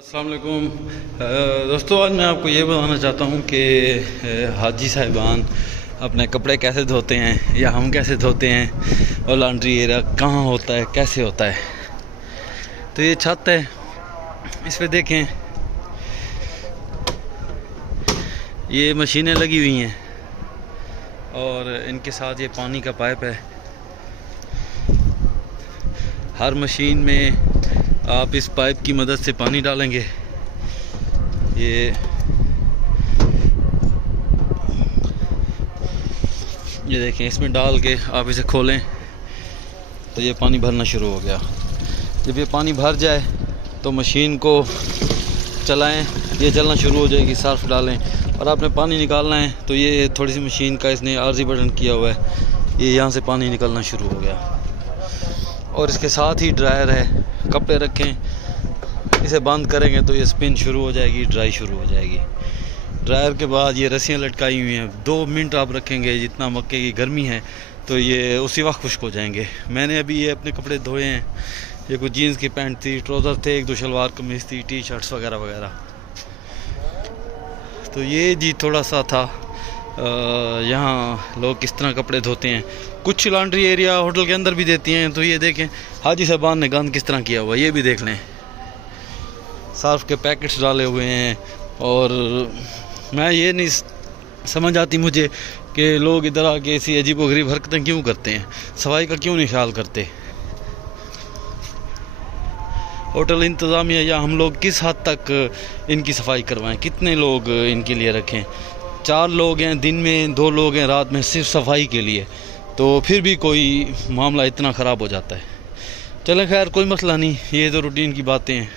अस्सलाम वालेकुम दोस्तों, आज मैं आपको ये बताना चाहता हूँ कि हाजी साहिबान अपने कपड़े कैसे धोते हैं या हम कैसे धोते हैं और लॉन्ड्री एरिया कहाँ होता है, कैसे होता है। तो ये छत है, इस पे देखें ये मशीनें लगी हुई हैं और इनके साथ ये पानी का पाइप है। हर मशीन में आप इस पाइप की मदद से पानी डालेंगे। ये देखें, इसमें डाल के आप इसे खोलें तो ये पानी भरना शुरू हो गया। जब ये पानी भर जाए तो मशीन को चलाएं, ये चलना शुरू हो जाएगी। सर्फ डालें और आपने पानी निकालना है तो ये थोड़ी सी मशीन का इसने आरजी बटन किया हुआ है, ये यहाँ से पानी निकलना शुरू हो गया। और इसके साथ ही ड्रायर है, कपड़े रखें, इसे बंद करेंगे तो ये स्पिन शुरू हो जाएगी, ड्राई शुरू हो जाएगी। ड्रायर के बाद ये रस्सियाँ लटकाई हुई हैं, 2 मिनट आप रखेंगे, जितना मक्के की गर्मी है तो ये उसी वक्त खुश्क हो जाएंगे। मैंने अभी ये अपने कपड़े धोए हैं, ये कुछ जीन्स की पैंट थी, ट्राउज़र थे, 1-2 शलवार कमीज़ थी, टी शर्ट्स वगैरह वगैरह। तो ये जी थोड़ा सा था यहाँ लोग किस तरह कपड़े धोते हैं। कुछ लॉन्ड्री एरिया होटल के अंदर भी देती हैं। तो ये देखें हाजी साहबान ने गंद किस तरह किया हुआ है, ये भी देख लें। सर्फ के पैकेट्स डाले हुए हैं और मैं ये नहीं समझ आती मुझे कि लोग इधर आके ऐसी अजीबोगरीब हरकतें क्यों करते हैं, सफाई का क्यों नहीं ख्याल करते। होटल इंतज़ामिया या हम लोग किस हद तक इनकी सफाई करवाएं, कितने लोग इनके लिए रखें। 4 लोग हैं दिन में, 2 लोग हैं रात में, सिर्फ सफाई के लिए, तो फिर भी कोई मामला इतना ख़राब हो जाता है। चलें खैर, कोई मसला नहीं, ये तो रूटीन की बातें हैं।